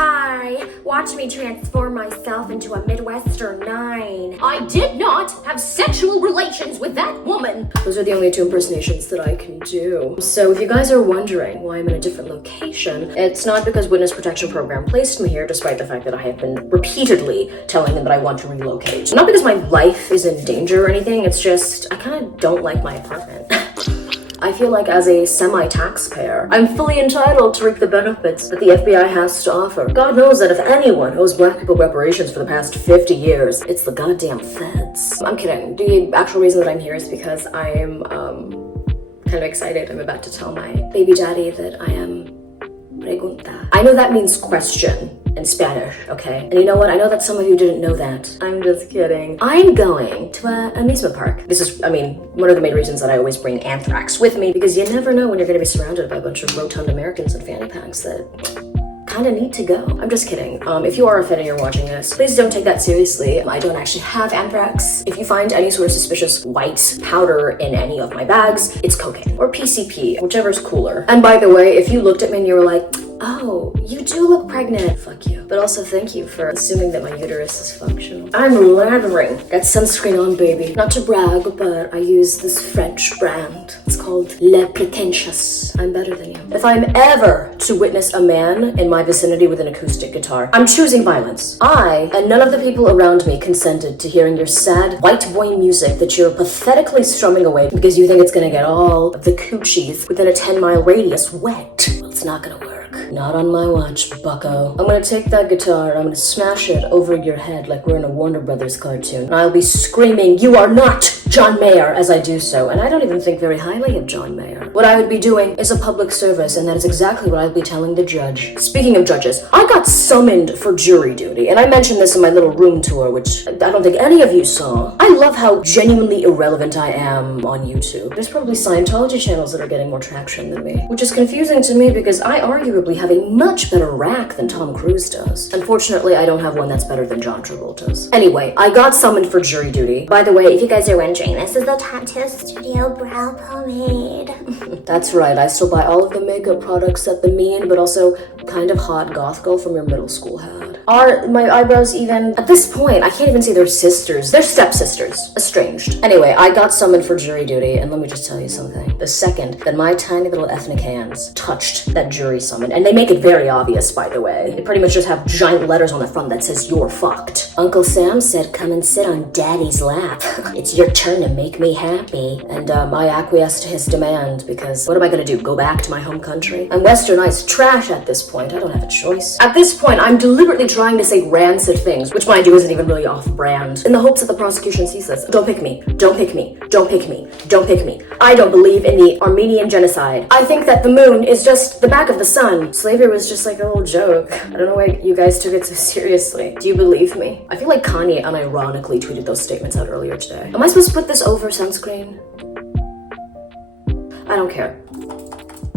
Hi, watch me transform myself into a Midwestern 9. I did not have sexual relations with that woman. Those are the only 2 impersonations that I can do. So if you guys are wondering why I'm in a different location, it's not because Witness Protection Program placed me here, despite the fact that I have been repeatedly telling them that I want to relocate. Not because my life is in danger or anything, it's just I kind of don't like my apartment. I feel like as a semi-taxpayer, I'm fully entitled to reap the benefits that the FBI has to offer. God knows that if anyone owes black people reparations for the past 50 years, it's the goddamn feds. I'm kidding. The actual reason that I'm here is because I am, kind of excited. I'm about to tell my baby daddy that I am pregunta. I know that means question in Spanish, okay? And you know what? I know that some of you didn't know that. I'm just kidding. I'm going to an amusement park. This is, one of the main reasons that I always bring anthrax with me, because you never know when you're gonna be surrounded by a bunch of rotund Americans in fanny packs that kind of need to go. I'm just kidding. If you are a Fed and you're watching this, please don't take that seriously. I don't actually have anthrax. If you find any sort of suspicious white powder in any of my bags, it's cocaine or PCP, whichever's cooler. And by the way, if you looked at me and you were like, oh, you do look pregnant, fuck you. But also thank you for assuming that my uterus is functional. I'm lathering that sunscreen on, baby. Not to brag, but I use this French brand. It's called Le Pretentious. I'm better than you. If I'm ever to witness a man in my vicinity with an acoustic guitar, I'm choosing violence. I, and none of the people around me, consented to hearing your sad white boy music that you're pathetically strumming away because you think it's gonna get all of the coochies within a 10-mile radius wet. Well, it's not gonna work. Not on my watch, bucko. I'm gonna take that guitar and I'm gonna smash it over your head like we're in a Warner Brothers cartoon. And I'll be screaming, "You are not John Mayer," as I do so. And I don't even think very highly of John Mayer. What I would be doing is a public service, and that is exactly what I'd be telling the judge. Speaking of judges, I got summoned for jury duty, and I mentioned this in my little room tour, which I don't think any of you saw. I love how genuinely irrelevant I am on YouTube. There's probably Scientology channels that are getting more traction than me, which is confusing to me because I arguably have a much better rack than Tom Cruise does. Unfortunately, I don't have one that's better than John Travolta's. Anyway, I got summoned for jury duty. By the way, if you guys are wondering, this is the Tattoo Studio brow pomade. That's right, I still buy all of the makeup products that the mean, but also kind of hot goth girl from your middle school had. Are my eyebrows even? At this point, I can't even say they're sisters. They're stepsisters. Estranged. Anyway, I got summoned for jury duty, and let me just tell you something. The second that my tiny little ethnic hands touched that jury summon, and they make it very obvious, by the way. They pretty much just have giant letters on the front that says, "You're fucked." Uncle Sam said, "Come and sit on Daddy's lap. It's your turn to make me happy." And I acquiesced to his demand because what am I gonna do? Go back to my home country? And westernized trash at this point. I don't have a choice. At this point, I'm deliberately trying to say rancid things, which mind you isn't even really off-brand, in the hopes that the prosecution sees this. Don't pick me. Don't pick me. Don't pick me. Don't pick me. I don't believe in the Armenian genocide. I think that the moon is just the back of the sun. Slavery was just like a little joke. I don't know why you guys took it so seriously. Do you believe me? I feel like Kanye unironically tweeted those statements out earlier today. Am I supposed to put this over sunscreen? I don't care.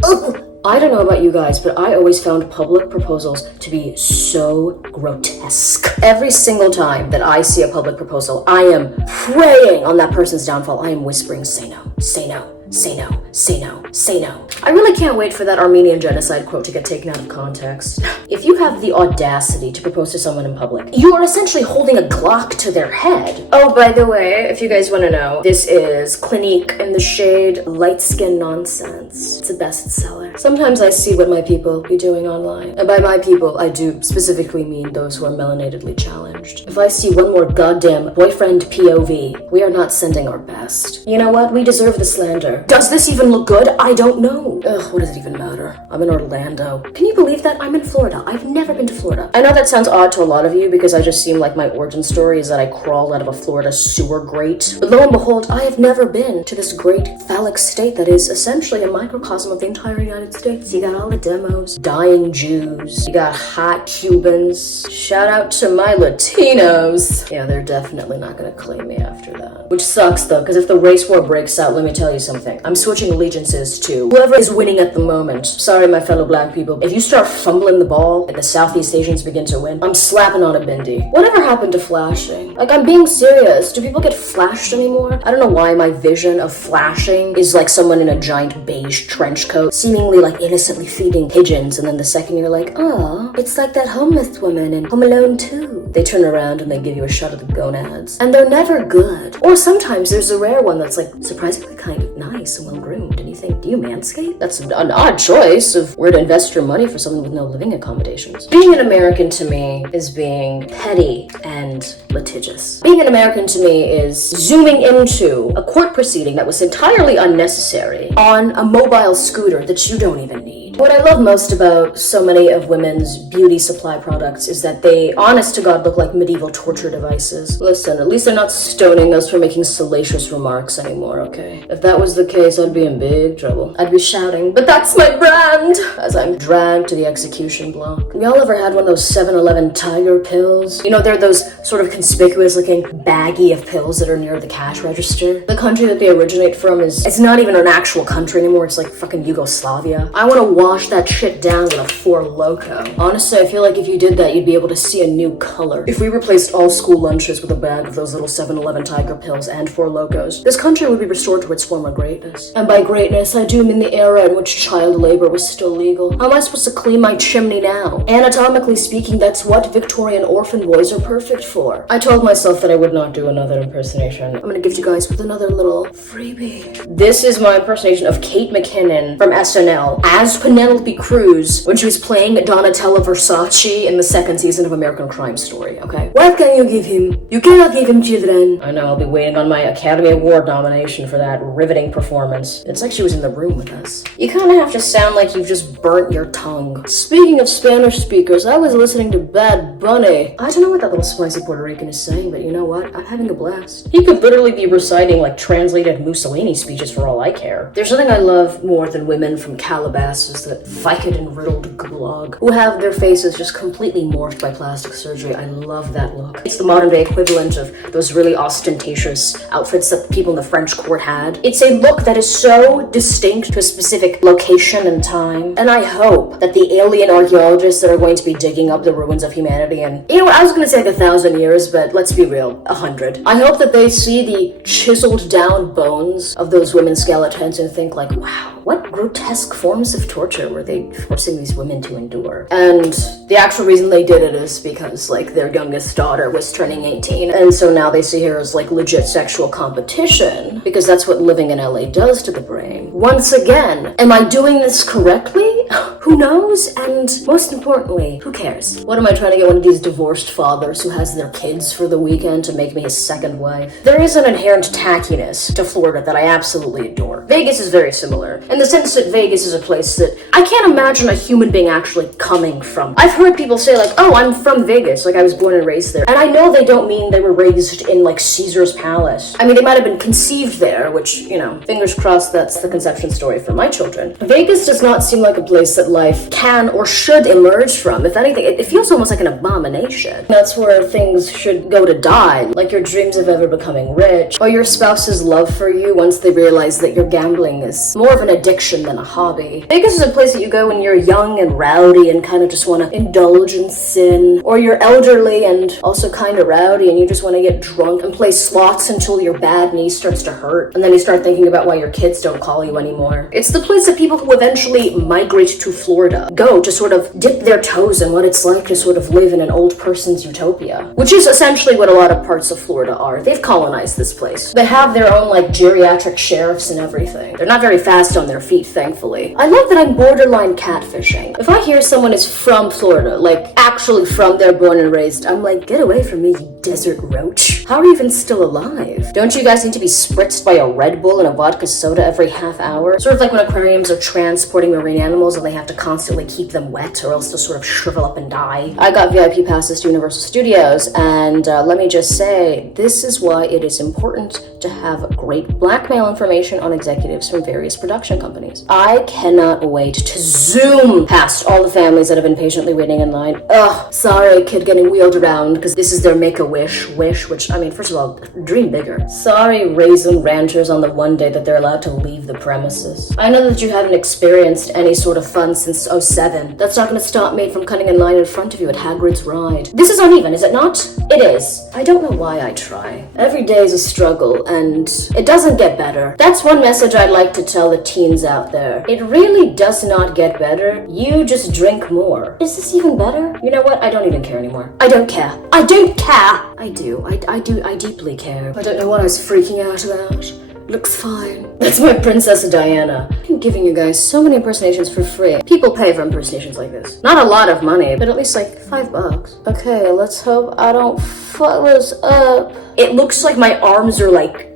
Oh! I don't know about you guys, but I always found public proposals to be so grotesque. Every single time that I see a public proposal, I am preying on that person's downfall. I am whispering, say no, say no. Say no, say no, say no. I really can't wait for that Armenian genocide quote to get taken out of context. If you have the audacity to propose to someone in public, you are essentially holding a Glock to their head. Oh, by the way, if you guys want to know, this is Clinique in the shade Light Skin Nonsense. It's a bestseller. Sometimes I see what my people be doing online. And by my people, I do specifically mean those who are melanatedly challenged. If I see one more goddamn boyfriend POV, we are not sending our best. You know what? We deserve the slander. Does this even look good? I don't know. Ugh, what does it even matter? I'm in Orlando. Can you believe that? I'm in Florida. I've never been to Florida. I know that sounds odd to a lot of you because I just seem like my origin story is that I crawled out of a Florida sewer grate. But lo and behold, I have never been to this great phallic state that is essentially a microcosm of the entire United States. You got all the demos, dying Jews, you got hot Cubans. Shout out to my Latinos. Yeah, they're definitely not gonna claim me after that. Which sucks though, because if the race war breaks out let me tell you something. I'm switching allegiances to whoever is winning at the moment. Sorry, my fellow black people. If you start fumbling the ball and the Southeast Asians begin to win, I'm slapping on a bindi. Whatever happened to flashing? Like, I'm being serious. Do people get flashed anymore? I don't know why my vision of flashing is like someone in a giant beige trench coat, seemingly like innocently feeding pigeons, and then the second you're like, oh, it's like that homeless woman in Home Alone 2. They turn around and they give you a shot of the gonads. And they're never good. Or sometimes there's a rare one that's like surprisingly kind of nice and well-groomed, and you think, do you manscape? That's an odd choice of where to invest your money for someone with no living accommodations. Being an American to me is being petty and litigious. Being an American to me is zooming into a court proceeding that was entirely unnecessary on a mobile scooter that you don't even need. What I love most about so many of women's beauty supply products is that they, honest to God, look like medieval torture devices. Listen, at least they're not stoning us for making salacious remarks anymore, okay? If that was the case, I'd be in big trouble. I'd be shouting, but that's my brand, as I'm dragged to the execution block. Have y'all ever had one of those 7-Eleven tiger pills? You know, they're those sort of conspicuous looking baggie of pills that are near the cash register. The country that they originate from it's not even an actual country anymore. It's like fucking Yugoslavia. I want to wash that shit down with a Four Loko. Honestly, I feel like if you did that, you'd be able to see a new color. If we replaced all school lunches with a bag of those little 7-Eleven tiger pills and Four Lokos, this country would be restored to its former greatness. And by greatness, I do mean the era in which child labor was still legal. How am I supposed to clean my chimney now? Anatomically speaking, that's what Victorian orphan boys are perfect for. I told myself that I would not do another impersonation. I'm gonna give you guys with another little freebie. This is my impersonation of Kate McKinnon from SNL as Penelope Cruz when she was playing Donatella Versace in the second season of American Crime Story, okay? What can you give him? You cannot give him children. I know, I'll be waiting on my Academy Award nomination for that riveting performance. It's like she was in the room with us. You kind of have to sound like you've just burnt your tongue. Speaking of Spanish speakers, I was listening to Bad Bunny. I don't know what that little spicy Puerto Rican is saying, but you know what? I'm having a blast. He could literally be reciting like translated Mussolini speeches for all I care. There's something I love more than women from Calabasas, that Vicodin and riddled gulag, who have their faces just completely morphed by plastic surgery. I love that look. It's the modern day equivalent of those really ostentatious outfits that people in the French court had. It's a look that is so distinct to a specific location and time, and I hope that the alien archaeologists that are going to be digging up the ruins of humanity, and you know what, I was gonna say like 1,000 years, but let's be real, 100. I hope that they see the chiseled down bones of those women's skeletons and think like, wow, what grotesque forms of torture were they forcing these women to endure? And the actual reason they did it is because like their youngest daughter was turning 18, and so now they see her as like legit sexual competition, because that's what living in LA does to the brain. Once again, am I doing this correctly? Who knows? And most importantly, who cares? What am I trying to get one of these divorced fathers who has their kids for the weekend to make me his second wife? There is an inherent tackiness to Florida that I absolutely adore. Vegas is very similar, in the sense that Vegas is a place that I can't imagine a human being actually coming from. I've heard people say like, oh, I'm from Vegas, like I was born and raised there. And I know they don't mean they were raised in like Caesar's palace. I mean, they might have been conceived there, which, you know, fingers crossed that's the conception story for my children. Vegas does not seem like a place that life can or should emerge from. If anything, it feels almost like an abomination. That's where things should go to die, like your dreams of ever becoming rich, or your spouse's love for you once they realize that your gambling is more of an addiction than a hobby. Vegas is a place that you go when you're young and rowdy and kind of just want to indulge in sin, or you're elderly and also kind of rowdy and you just want to get drunk and play slots until your bad knee starts to hurt, and then you start thinking about why your kids don't call you anymore. It's the place that people who eventually migrate to Florida go to sort of dip their toes in what it's like to sort of live in an old person's utopia, which is essentially what a lot of parts of Florida are. They've colonized this place. They have their own like geriatric sheriffs and everything. They're not very fast on their feet, thankfully. I love that I'm borderline catfishing. If I hear someone is from Florida, like actually from there, born and raised, I'm like, get away from me, you desert roach. How are you even still alive? Don't you guys need to be spritzed by a Red Bull and a vodka soda every half hour? Sort of like when aquariums are transporting marine animals and they have to constantly keep them wet or else they'll sort of shrivel up and die. I got VIP passes to Universal Studios, and let me just say, this is why it is important to have great blackmail information on executives from various production companies. I cannot wait to zoom past all the families that have been patiently waiting in line. Ugh, sorry, kid getting wheeled around because this is their make-a-wish wish, which I'm mean, first of all, dream bigger. Sorry, raisin ranters on the one day that they're allowed to leave the premises. I know that you haven't experienced any sort of fun since '07. That's not gonna stop me from cutting in line in front of you at Hagrid's ride. This is uneven, is it not? It is. I don't know why I try. Every day is a struggle, and it doesn't get better. That's one message I'd like to tell the teens out there. It really does not get better. You just drink more. Is this even better? You know what? I don't even care anymore. I don't care. I don't care! I do. I deeply care. I don't know what I was freaking out about. Looks fine. That's my Princess Diana. I'm giving you guys so many impersonations for free. People pay for impersonations like this. Not a lot of money, but at least like $5. Okay, let's hope I don't fuck this up. It looks like my arms are like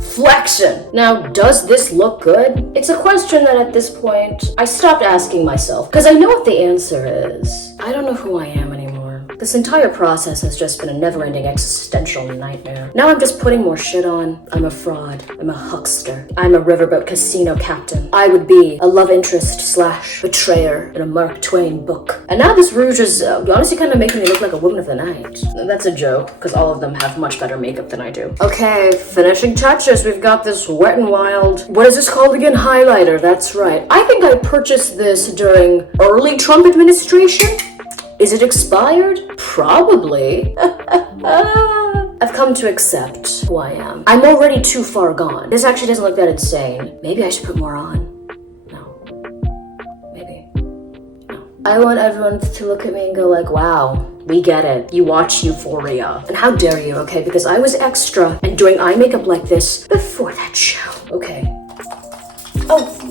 flexing. Now, does this look good? It's a question that at this point, I stopped asking myself, because I know what the answer is. I don't know who I am anymore. This entire process has just been a never-ending existential nightmare. Now I'm just putting more shit on. I'm a fraud. I'm a huckster. I'm a riverboat casino captain. I would be a love interest / betrayer in a Mark Twain book. And now this rouge is honestly kind of making me look like a woman of the night. That's a joke, because all of them have much better makeup than I do. Okay, finishing touches. We've got this Wet n Wild. What is this called again? Highlighter. That's right. I think I purchased this during early Trump administration. Is it expired? Probably. I've come to accept who I am. I'm already too far gone. This actually doesn't look that insane. Maybe I should put more on. No. Maybe. No. I want everyone to look at me and go like, wow, we get it. You watch Euphoria. And how dare you, okay? Because I was extra and doing eye makeup like this before that show. Okay. Oh.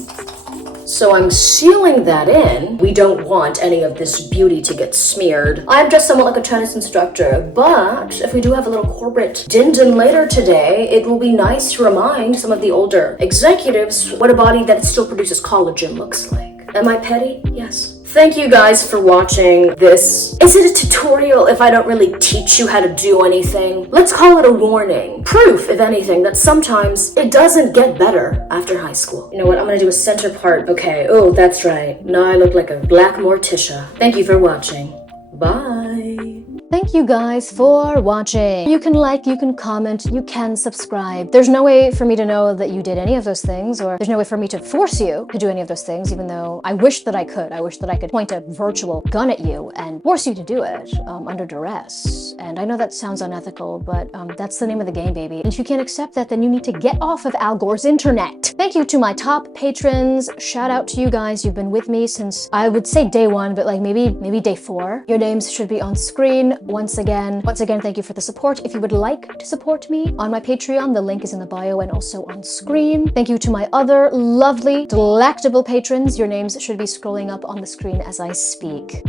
So I'm sealing that in. We don't want any of this beauty to get smeared. I'm just somewhat like a tennis instructor, but if we do have a little corporate din-din later today, it will be nice to remind some of the older executives what a body that still produces collagen looks like. Am I petty? Yes. Thank you guys for watching this. Is it a tutorial if I don't really teach you how to do anything? Let's call it a warning. Proof, if anything, that sometimes it doesn't get better after high school. You know what? I'm gonna do a center part. Okay. Oh, that's right. Now I look like a black Morticia. Thank you for watching. Bye. Thank you guys for watching. You can like, you can comment, you can subscribe. There's no way for me to know that you did any of those things, or there's no way for me to force you to do any of those things, even though I wish that I could. I wish that I could point a virtual gun at you and force you to do it under duress. And I know that sounds unethical, but that's the name of the game, baby. And if you can't accept that, then you need to get off of Al Gore's internet. Thank you to my top patrons. Shout out to you guys. You've been with me since, I would say day 1, but like maybe day 4. Your names should be on screen. Once again, thank you for the support. If you would like to support me on my Patreon, the link is in the bio and also on screen. Thank you to my other lovely, delectable patrons. Your names should be scrolling up on the screen as I speak.